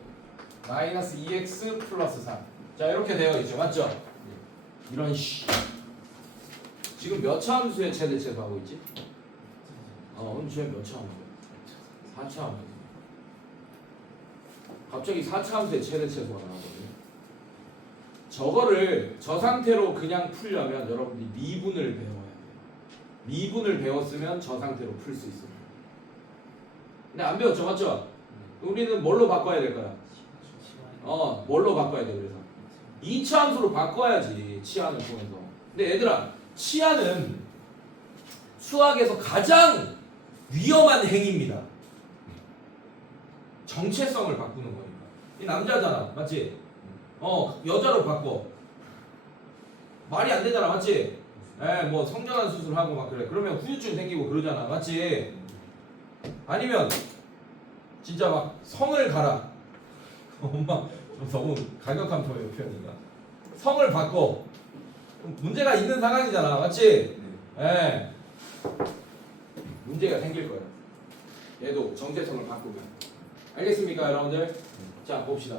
마이너스 2x 플러스 3. 자, 이렇게 되어 있죠. 맞죠? 이런 지금 몇 차 함수의 최대체수 하고 있지? 오늘 지금 몇 차 함수야? 4차 함수. 갑자기 4차 함수의 최대체수가 나오거든요. 저거를 저 상태로 그냥 풀려면 여러분들이 미분을 배워야 돼요. 미분을 배웠으면 저 상태로 풀 수 있어요. 근데 안 배웠죠, 맞죠? 우리는 뭘로 바꿔야 될까요? 뭘로 바꿔야 돼? 그래서 2차 함수로 바꿔야지, 치안을 통해서. 근데 얘들아, 치안은 수학에서 가장 위험한 행위입니다. 정체성을 바꾸는 거니까. 이 남자잖아, 맞지? 여자로 바꿔. 말이 안 되잖아, 맞지? 뭐 성전환 수술하고 막 그래. 그러면 후유증 생기고 그러잖아, 맞지? 아니면 진짜 막 성을 갈아. 엄마 좀 너무 가격한 표현인가? 성을 바꿔. 문제가 있는 상황이잖아, 맞지? 문제가 생길 거야. 얘도 정체성을 바꾸면. 알겠습니까, 여러분들? 자, 봅시다.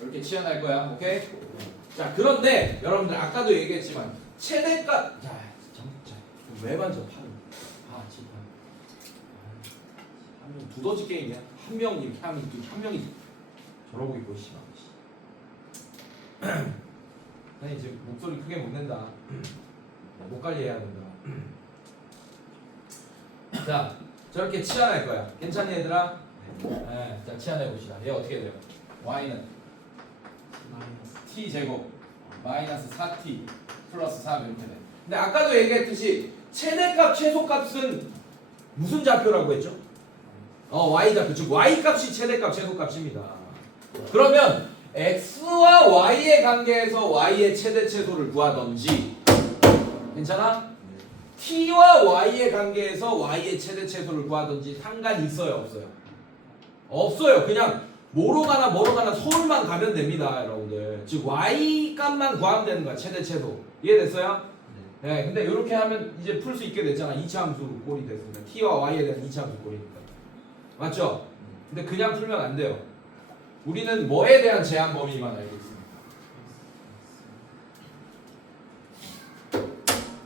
이렇게 치환할 거야, 오케이? 자, 그런데 여러분들 아까도 얘기했지만 최대값. 자, 왜 만져 팔을? 진짜. 한 명 두더지 게임이야. 한 명이 이렇게 하면 한 명이 저러고 있고 씨발. 아니 지금 목소리 크게 못 낸다. 목 관리해야 된다. 자, 저렇게 치환할 거야. 괜찮니 얘들아? 자, 치환해 봅시다. 얘 어떻게 돼요? y는 t 제곱 마이너스 4t 플러스 3 이렇게 돼. 근데 아까도 얘기했듯이 최대값 최소값은 무슨 좌표라고 했죠? y 좌표. 즉 y 값이 최대값 최소값입니다. 그러면 x와 y의 관계에서 y의 최대 최소를 구하던지, 괜찮아? t와 y의 관계에서 y의 최대 최소를 구하던지 상관이 있어요, 없어요? 없어요. 그냥 뭐로 가나 서울만 가면 됩니다, 여러분들. 즉 y 값만 구하면 되는 거야, 최대 최소. 이해됐어요? 네. 근데 이렇게 하면 이제 풀 수 있게 됐잖아. 2차 함수 꼴이 됐으니까. t와 y에 대한 2차 함수 꼴이니까. 맞죠? 근데 그냥 풀면 안 돼요. 우리는 뭐에 대한 제한 범위만 알고 있습니다.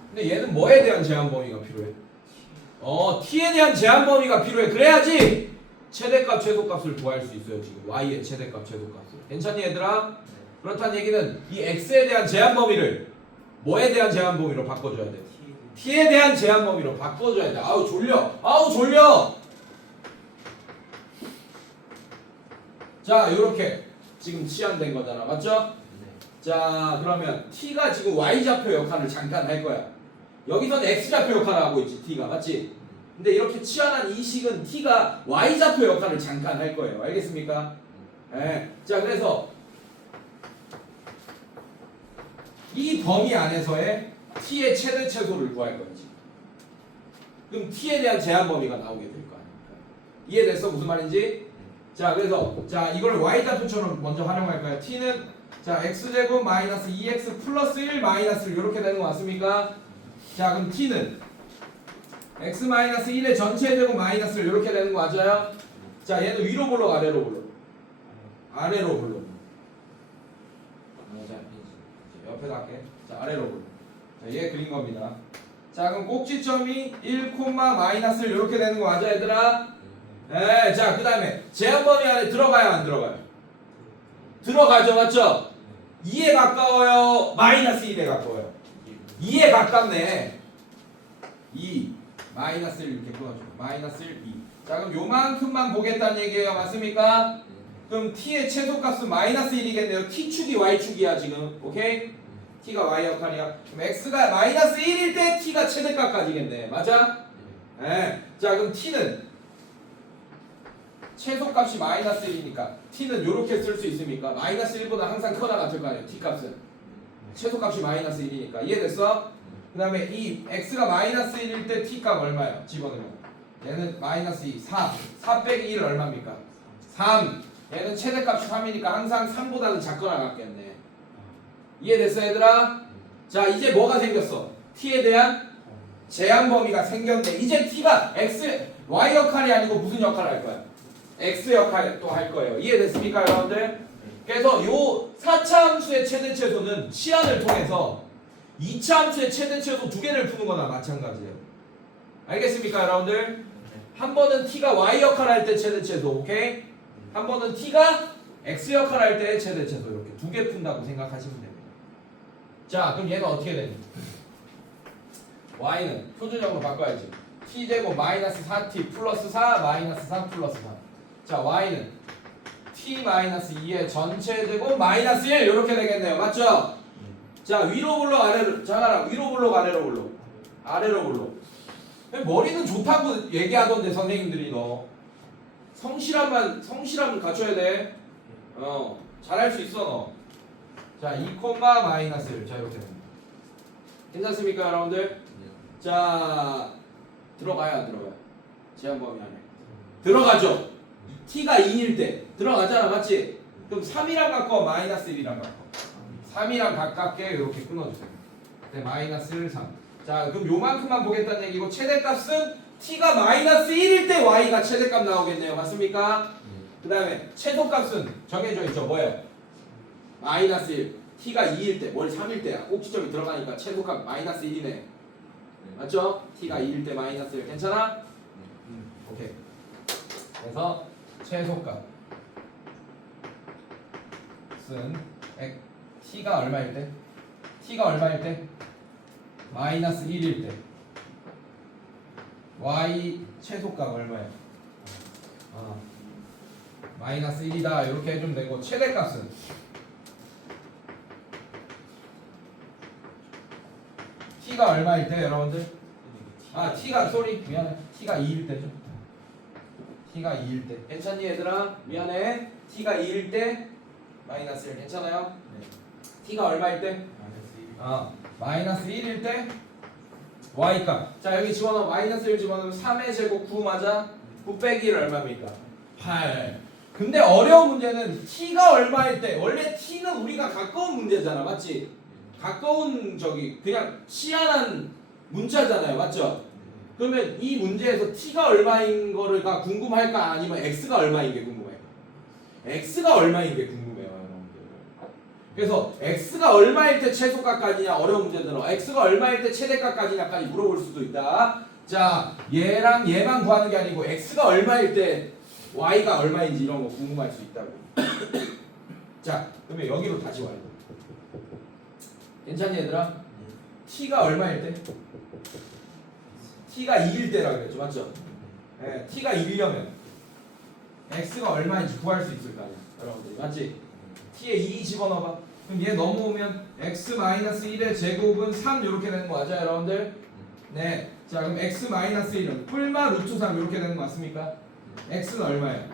근데 얘는 뭐에 대한 제한 범위가 필요해? t에 대한 제한 범위가 필요해. 그래야지 최대값 최소값을 구할 수 있어요. 지금 y의 최대값 최소값을. 괜찮니 얘들아? 그렇다는 얘기는 이 x에 대한 제한 범위를 뭐에 대한 제한 범위로 바꿔줘야 돼? t에 대한 제한 범위로 바꿔줘야 돼. 아우 졸려. 아우 졸려. 자, 요렇게 지금 치환된 거잖아, 맞죠? 자, 그러면 t가 지금 y좌표 역할을 잠깐 할 거야. 여기서는 x좌표 역할을 하고 있지, t가. 맞지? 근데 이렇게 치환한 이 식은 t가 y좌표 역할을 잠깐 할 거예요. 알겠습니까? 자, 그래서 이 범위 안에서의 t의 최대 최소를 구할 거지. 그럼 t에 대한 제한 범위가 나오게 될 거 아닙니까? 이해됐어? 무슨 말인지? 자, 그래서 자, 이걸 y좌표처럼 먼저 활용할까요? t는 자, x제곱 마이너스 2x 플러스 1 마이너스 이렇게 되는 거 맞습니까? 자, 그럼 t는 x 마이너스 1의 전체 제곱 마이너스 이렇게 되는 거 맞아요? 자, 얘는 위로 볼록 아래로 볼록? 아래로 볼록. 자, 옆에다 할게. 자, 아래로 볼록. 자, 얘 그린 겁니다. 자, 그럼 꼭지점이 1, 마이너스 이렇게 되는 거 맞아, 얘들아? 자, 그 다음에 제한 범위 안에 들어가요, 안 들어가요? 들어가죠, 맞죠? 2에 가까워요, 마이너스 1에 가까워요? 2에 가깝네. 2 마이너스 1 이렇게 끊어줘. 마이너스 1, 2. 자, 그럼 요만큼만 보겠다는 얘기예요, 맞습니까? 그럼 t의 최소값은 마이너스 1이겠네요. t축이 y축이야 지금. 오케이? t가 y 역할이야. 그럼 x가 마이너스 1일 때 t가 최대값까지겠네. 맞아? 자, 그럼 t는 최소값이 마이너스 1이니까 t는 이렇게 쓸 수 있습니까? 마이너스 1보다 항상 크거나 같을 거 아니에요. t값은 최소값이 마이너스 1이니까 이해됐어? 그 다음에 이 x가 마이너스 1일 때 t값 얼마예요? 집어넣으면 얘는 마이너스 2, 4 빼기 1 얼마입니까? 3 얘는 최대값이 3이니까 항상 3보다는 작거나 같겠네. 이해됐어 얘들아? 자 이제 뭐가 생겼어? t에 대한 제한 범위가 생겼네. 이제 t가 x, y 역할이 아니고 무슨 역할을 할 거야? x 역할 또 할 거예요. 이해됐습니까 여러분들? 그래서 요 4차 함수의 최대 최소는 시안을 통해서 2차 함수의 최대 최소 두 개를 푸는 거나 마찬가지예요. 알겠습니까 여러분들? 한 번은 t가 y 역할을 할 때 최대 최소, 오케이? 한 번은 t가 x 역할을 할 때 최대 최소, 이렇게 두 개 푼다고 생각하시면 됩니다. 자 그럼 얘는 어떻게 되니? y는 표준형으로 바꿔야지. t제곱 마이너스 4t 플러스 4 마이너스 3 플러스 3. 자 y는 t 마이너스 2의 전체 제곱 마이너스 1 이렇게 되겠네요. 맞죠? 자 위로 블록 아래로, 장하라 위로 블록 아래로 블록, 아래로 블록. 머리는 좋다고 얘기하던데 선생님들이. 너 성실함을 갖춰야 돼. 잘할 수 있어 너. 자 2 마이너스 1. 자 이렇게 됩니다. 괜찮습니까 여러분들? 자 들어가요 안 들어가요? 제한 범위 안에 들어가죠. t가 2일 때 들어가잖아, 맞지? 그럼 3이랑 가까워 마이너스 1이랑 가까워? 3이랑 가깝게 이렇게 끊어주세요. 네, 마이너스 1, 3. 자 그럼 요만큼만 보겠다는 얘기고 최대값은 t가 마이너스 1일 때 y가 최대값 나오겠네요. 맞습니까? 그 다음에 최소값은 정해져 있죠. 뭐예요? 마이너스 1. t가 2일 때, 뭘 3일 때야. 꼭지점이 들어가니까 최소값 마이너스 1이네. 맞죠? t가 2일 때 마이너스 1. 괜찮아? 오케이. 그래서 최소값은 t가 얼마일 때? t가 얼마일 때? 마이너스 1일 때 y 최소값 얼마예요? 마이너스 1이다 이렇게 해주면 되고, 최대값은 t가 얼마일 때 여러분들? t가 미안해. t가 2일 때죠. t가 2일 때. 괜찮니 얘들아? 미안해. t가 2일 때 마이너스 1 괜찮아요? 네. t가 얼마일 때? 마이너스 1. 마이너스 1일 때 y값. 자 여기 집어넣어. 마이너스 1 집어넣으면 3의 제곱 9 맞아? 9 빼기 1 얼마입니까? 8. 근데 어려운 문제는 t가 얼마일 때, 원래 t는 우리가 가까운 문제잖아, 맞지? 가까운 그냥 시한한 문자잖아요, 맞죠? 그러면 이 문제에서 t가 얼마인 거가 궁금할까, 아니면 x가 얼마인 게 궁금해요? x가 얼마인 게 궁금해요, 여러분들. 그래서 x가 얼마일 때 최소값까지냐, 어려운 문제들은 x가 얼마일 때 최대값까지냐까지 물어볼 수도 있다. 자 얘랑 얘만 구하는 게 아니고 x가 얼마일 때 y가 얼마인지 이런 거 궁금할 수 있다고. 자 그러면 여기로 다시 와요. 괜찮니 얘들아? t가 얼마일 때? t가 2일 때라고 그랬죠, 맞죠? 네, t가 2이려면 x가 얼마인지 구할 수 있을 거 아니야, 여러분들, 맞지? t에 2 집어넣어봐. 그럼 얘 넘어오면 x-1의 제곱은 3 이렇게 되는 거 맞아요, 여러분들? 네. 자 그럼 x-1은 뿔마 루트 3 이렇게 되는 거 맞습니까? x는 얼마예요?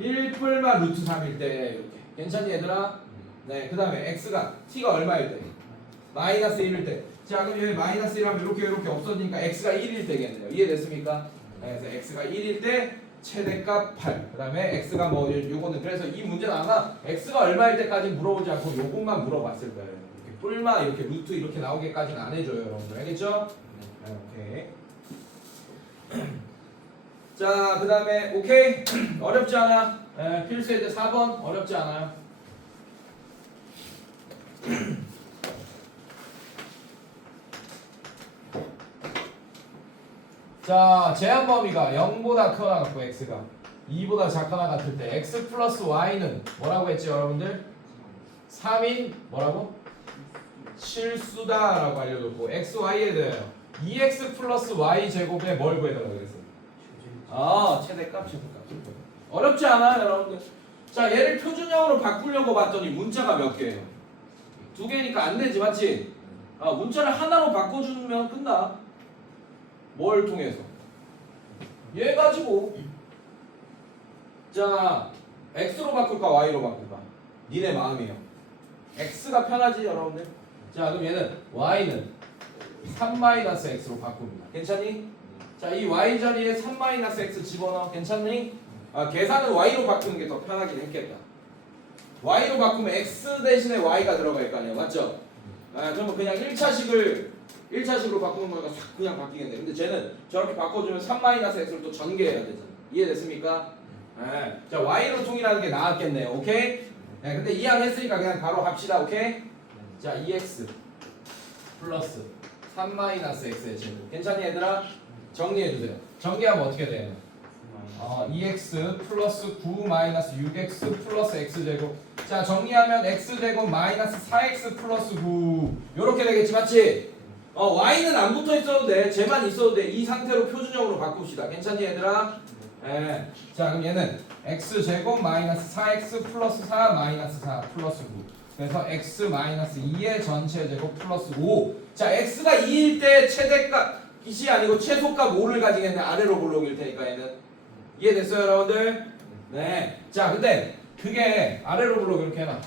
1 뿔마 루트 3일 때 이렇게. 괜찮니 얘들아? 네. 그 다음에 x가 t가 얼마일 때? 마이너스 1일 때. 자 그럼 여기 마이너스 1 하면 이렇게 없어지니까 x가 1일 때겠네요. 이해됐습니까? 네, 그래서 x가 1일 때 최대값 8. 그 다음에 x가 뭐 요거는, 그래서 이 문제는 아마 x가 얼마일 때까지 물어보지 않고 요것만 물어봤을 거예요. 이렇게 뿔마 이렇게 루트 이렇게 나오게까지는 안 해줘요, 여러분들. 알겠죠? 네, 오케이. 자 그 다음에 오케이. 어렵지 않아. 네, 필수 예제 4번 어렵지 않아요. 자 제한 범위가 0보다 크거나 같고 x가 2보다 작거나 같을 때 x 플러스 y는 뭐라고 했지 여러분들? 3인 뭐라고? 실수다 라고 알려줬고, x, y에 대하여 2x 플러스 y 제곱에 뭘 구해달라고 그랬어? 최대값. 어렵지 않아요 여러분들. 자 얘를 표준형으로 바꾸려고 봤더니 문자가 몇 개예요? 2개니까 안 되지, 맞지? 문자를 하나로 바꿔주면 끝나. 뭘 통해서? 얘 가지고 자, x로 바꿀까 y로 바꿀까? 니네 마음이에요. x가 편하지 여러분들? 자, 그럼 얘는 y는 3-x로 바꿉니다. 괜찮니? 자, 이 y 자리에 3-x 집어넣어. 괜찮니? 계산은 y로 바꾸는 게 더 편하긴 했겠다. y로 바꾸면 x 대신에 y가 들어갈 거 아니야, 맞죠? 그러면 그냥 1차식으로 바꾸는 거니까 싹 그냥 바뀌겠네. 근데 쟤는 저렇게 바꿔주면 3-x를 또 전개해야 되잖아. 이해됐습니까? 자, y로 통일하는 게 나았겠네요. 오케이? 근데 이해했으니까 그냥 바로 합시다. 오케이? 자, 2x 플러스 3-x의 제곱. 괜찮니 얘들아? 정리해주세요. 정리하면 어떻게 돼요? 2x 플러스 9 마이너스 6x 플러스 x제곱. 자, 정리하면 x제곱 마이너스 4x 플러스 9 요렇게 되겠지, 맞지? y는 안 붙어 있어도 돼. 쟤만 있어도 돼. 이 상태로 표준형으로 바꿉시다. 괜찮니 얘들아? 자, 그럼 얘는 x제곱 마이너스 4x 플러스 4 마이너스 4 플러스 9. 그래서 x 마이너스 2의 전체 제곱 플러스 5. 자, x가 2일 때 최대값이 아니고 최소값 5를 가지겠네. 아래로 볼록일 테니까 얘는. 이해됐어요 여러분들? 네. 자, 근데 그게 아래로 볼록 이렇게 해놔.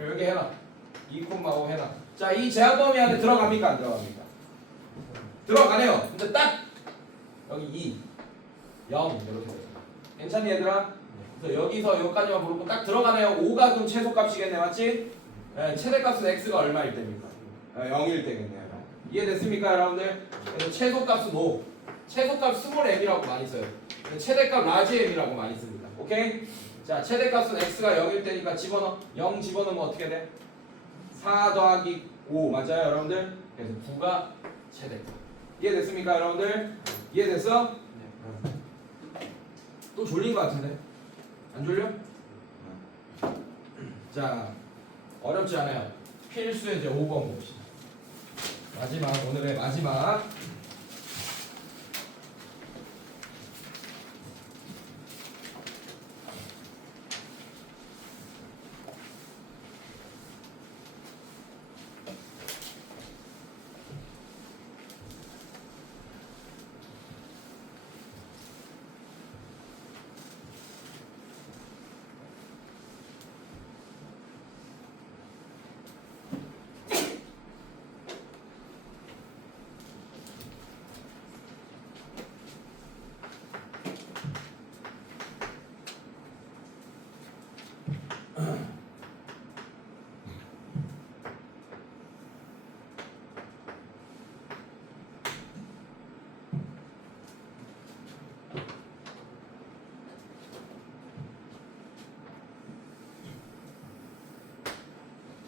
여기 해놔. 2,5 해놔. 자, 이 제한 범위 안에 들어갑니까 안 들어갑니까? 들어가네요. 근데 딱 여기 2 0 이렇게 돼요. 괜찮니 얘들아? 그래서 여기서 여기까지만 부르고 딱 들어가네요. 5가 그럼 최소값이겠네, 맞지? 최대값은 x가 얼마일 때입니까? 0일 때겠네요. 이해됐습니까 여러분들? 그래서 최소값은 5. 최소값 스몰 m이라고 많이 써요. 최대값 라지 m이라고 많이 씁니다. 오케이? 자, 최대값은 x가 0일 때니까 집어넣어. 0 집어넣으면 어떻게 돼? 4 더하기 5 맞아요 여러분들? 그래서 9가 최대값. 이해됐습니까 여러분들? 이해됐어? 또 졸린 것 같은데? 안 졸려? 자, 어렵지 않아요. 필수의 이제 5번 봅시다. 마지막, 오늘의 마지막.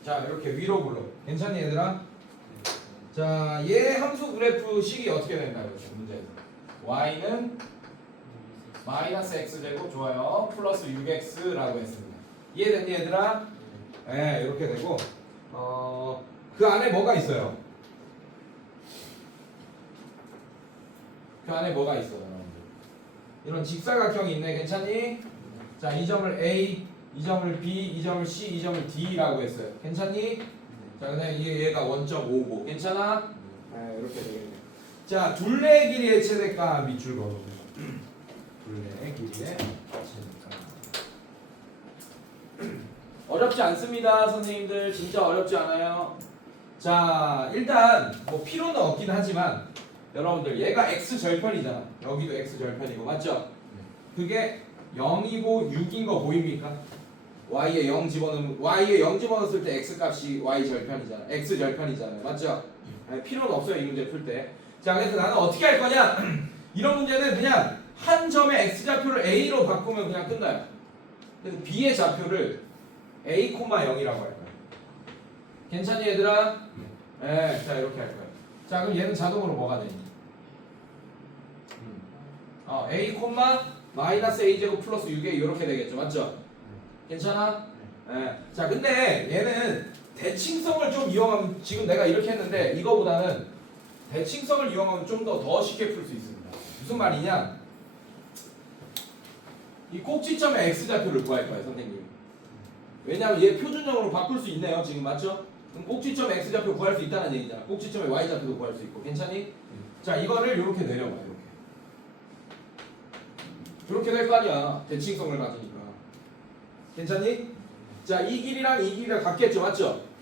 자, 이렇게 위로 불러. 괜찮니 얘들아? 자, 얘 함수 그래프 식이 어떻게 된다고 했죠 문제에서. y는 마이너스 x제곱 좋아요. 플러스 6x라고 했습니다. 이해됐니 얘들아? 네, 이렇게 되고 그 안에 뭐가 있어요? 그 안에 뭐가 있어요 여러분들? 이런 직사각형이 있네. 괜찮니? 자, 이 점을 A, 이 점을 B, 이 점을 C, 이 점을 D라고 했어요. 괜찮니? 자, 그다음 얘가 원점 5고 괜찮아? 네, 이렇게 되겠네. 자, 둘레의 길이의 최대값 밑줄 그어보세요. 둘레의 길이의 최대값. 어렵지 않습니다, 선생님들. 진짜 어렵지 않아요. 자, 일단 뭐 필요는 없긴 하지만 여러분들 얘가 x 절편이잖아. 여기도 x 절편이고 맞죠? 그게 0이고 6인 거 보입니까? y에 0 집어넣으면 y에 0 집어넣었을 때 x 값이 y 절편이잖아. x 절편이잖아요. 맞죠? 필요는 없어요, 이 문제 풀 때. 자, 그래서 나는 어떻게 할 거냐? 이런 문제는 그냥 한 점의 x 좌표를 a로 바꾸면 그냥 끝나요. 그래서 b의 좌표를 a, 0이라고 할 거예요. 괜찮니 얘들아? 네, 자 이렇게 할 거예요. 자, 그럼 얘는 자동으로 뭐가 되니? a, 마이너스 a 제곱 플러스 6a 이렇게 되겠죠, 맞죠? 괜찮아? 네. 자, 근데 얘는 대칭성을 좀 이용하면 지금 내가 이렇게 했는데 이거보다는 대칭성을 이용하면 좀 더 쉽게 풀 수 있습니다. 무슨 말이냐? 이 꼭지점의 x 좌표를 구할 거예요, 선생님. 왜냐하면 얘 표준형으로 바꿀 수 있네요, 지금 맞죠? 그럼 꼭지점의 x 좌표 구할 수 있다는 얘기잖아. 꼭지점의 y 좌표도 구할 수 있고, 괜찮니? 자, 이거를 이렇게 내려봐, 이렇게. 그렇게 될 거 아니야. 대칭성을 가지니까. 괜찮니? 자, 이 길이랑 이 길이가 같겠죠, 맞죠?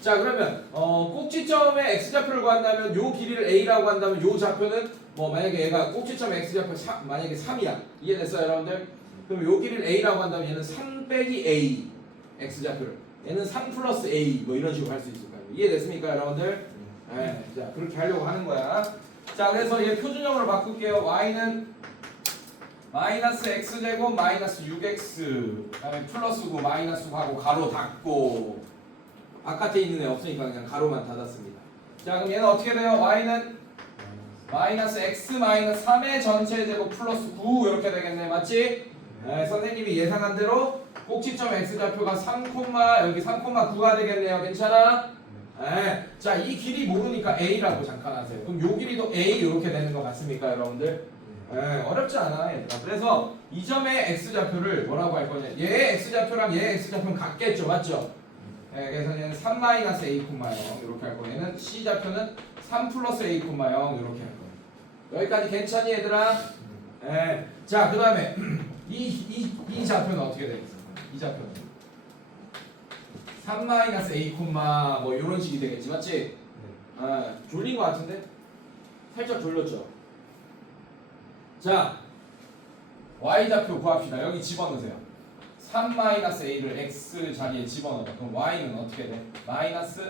자 그러면 꼭지점의 x좌표를 구한다면 요 길이를 a라고 한다면 요 좌표는 뭐 만약에 얘가 꼭지점 x좌표 만약에 3이야. 이해됐어요, 여러분들? 그럼 요 길이를 a라고 한다면 얘는 3 빼기 a x좌표를 얘는 3 플러스 a 뭐 이런 식으로 할 수 있을 거예요. 이해됐습니까, 여러분들? 네, 자 그렇게 하려고 하는 거야. 자 그래서 얘 표준형으로 바꿀게요. y는 마이너스 x제곱 마이너스 6x 그다음에 플러스 9 마이너스 9하고 가로 닫고 바깥에 있는 애 없으니까 그냥 가로만 닫았습니다. 자 그럼 얘는 어떻게 돼요? y는 마이너스 x 마이너스 3의 전체 제곱 플러스 9 이렇게 되겠네. 맞지? 네, 선생님이 예상한 대로 꼭지점 x좌표가 3, 여기 3,9가 되겠네요. 괜찮아? 네. 자, 이 길이 모르니까 a라고 잠깐 하세요. 그럼 요 길이도 a 이렇게 되는 거 맞습니까, 여러분들? 네, 어렵지 않아, 얘들아. 그래서 이 점의 x좌표를 뭐라고 할 거냐? 얘의 x좌표랑 얘의 x좌표는 같겠죠, 맞죠? 네, 그래서 얘는 3-a, 이렇게 할 거예요. 얘는 c좌표는 3 플러스 a, 0 이렇게 할 거예요. 여기까지 괜찮니, 얘들아? 네. 자, 그 다음에 이 좌표는 어떻게 되겠어? 이 좌표는 3-a, 뭐 이런 식이 되겠지, 맞지? 졸린 거 같은데? 살짝 졸렸죠? 자, y좌표 구합시다. 여기 집어넣으세요. 3-a를 x 자리에 집어넣어. 그럼 y는 어떻게 돼? 마이너스,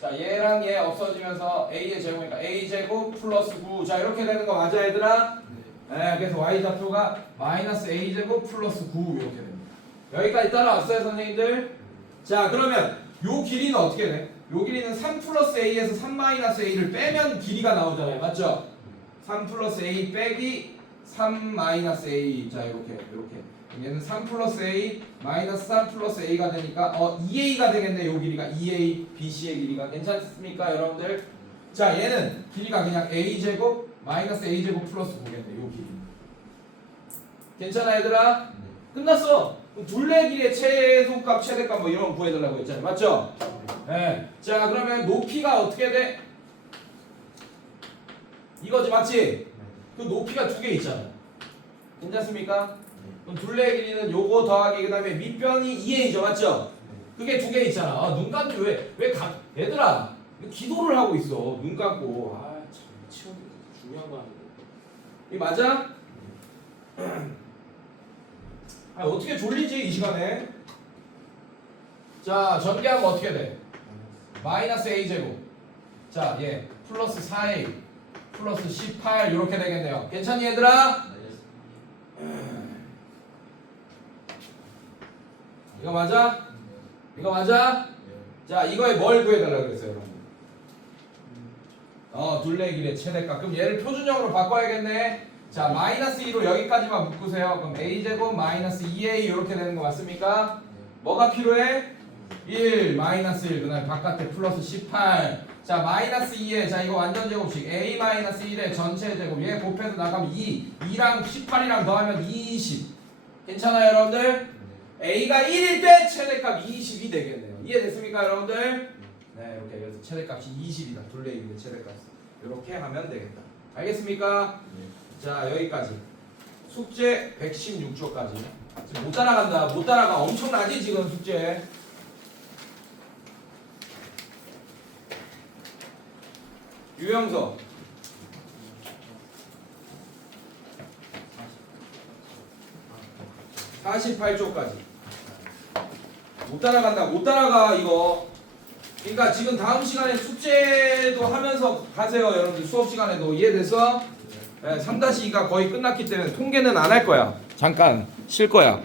자 얘랑 얘 없어지면서 a의 제곱이니까 a제곱 플러스 9. 자 이렇게 되는 거 맞아, 얘들아? 네, 그래서 y좌표가 마이너스 a제곱 플러스 9 이렇게 됩니다. 여기까지 따라왔어요, 선생님들? 자 그러면 요 길이는 어떻게 돼? 요 길이는 3 플러스 a에서 3-a를 빼면 길이가 나오잖아요, 맞죠? 3 플러스 a 빼기 3-a. 자 이렇게 얘는 3 플러스 a 마이너스 3 플러스 a가 되니까 2a가 되겠네. 요 길이가 2a bc의 길이가 괜찮습니까, 여러분들? 자 얘는 길이가 그냥 a제곱 마이너스 a제곱 플러스 9겠네. 요 길이 괜찮아, 얘들아? 끝났어. 둘레 길이의 최소값 최대값 뭐 이런 거 구해달라고 했잖아요, 맞죠? 네. 자 그러면 높이가 어떻게 돼? 이거지, 맞지? 그 높이가 두 개 있잖아. 괜찮습니까? 그럼 둘레 길이는 요거 더하기 그 다음에 밑변이 2a죠, 맞죠? 그게 두 개 있잖아. 눈 감고 얘들아 기도를 하고 있어. 눈 감고. 참 미치겠네. 중요한 거 아니고. 이게 맞아? 어떻게 졸리지 이 시간에? 자 전개하면 어떻게 돼? 마이너스 a제곱. 자 얘 플러스 4a 플러스 18 이렇게 되겠네요. 괜찮니, 얘들아? 이거 맞아? 이거 맞아? 자 이거에 뭘 구해달라고 그랬어요, 여러분? 둘레 길이의 최대값. 그럼 얘를 표준형으로 바꿔야겠네. 자 마이너스 2로 여기까지만 묶으세요. 그럼 a제곱 마이너스 2a 이렇게 되는 거 맞습니까? 뭐가 필요해? 1 마이너스 1 그다음에 바깥에 플러스 18. 자 마이너스 2에 자 이거 완전 제곱식 a 마이너스 1의 전체 제곱 얘 곱해서 나가면 2랑 18이랑 더하면 20. 괜찮아요, 여러분들? a가 1일 때 최대값 20이 되겠네요. 이해됐습니까, 여러분들? 네, 이렇게 그래서 최대값이 20이다. 둘레 길이의 최대값. 이렇게 하면 되겠다. 알겠습니까? 자 여기까지 숙제 116조까지. 지금 못 따라간다. 못 따라가. 엄청나지 지금 숙제. 유형서 48조까지. 못 따라간다. 못 따라가 이거. 그러니까 지금 다음 시간에 숙제도 하면서 가세요, 여러분들. 수업 시간에도. 이해돼서? 3-2가 거의 끝났기 때문에 통계는 안 할 거야. 잠깐 쉴 거야.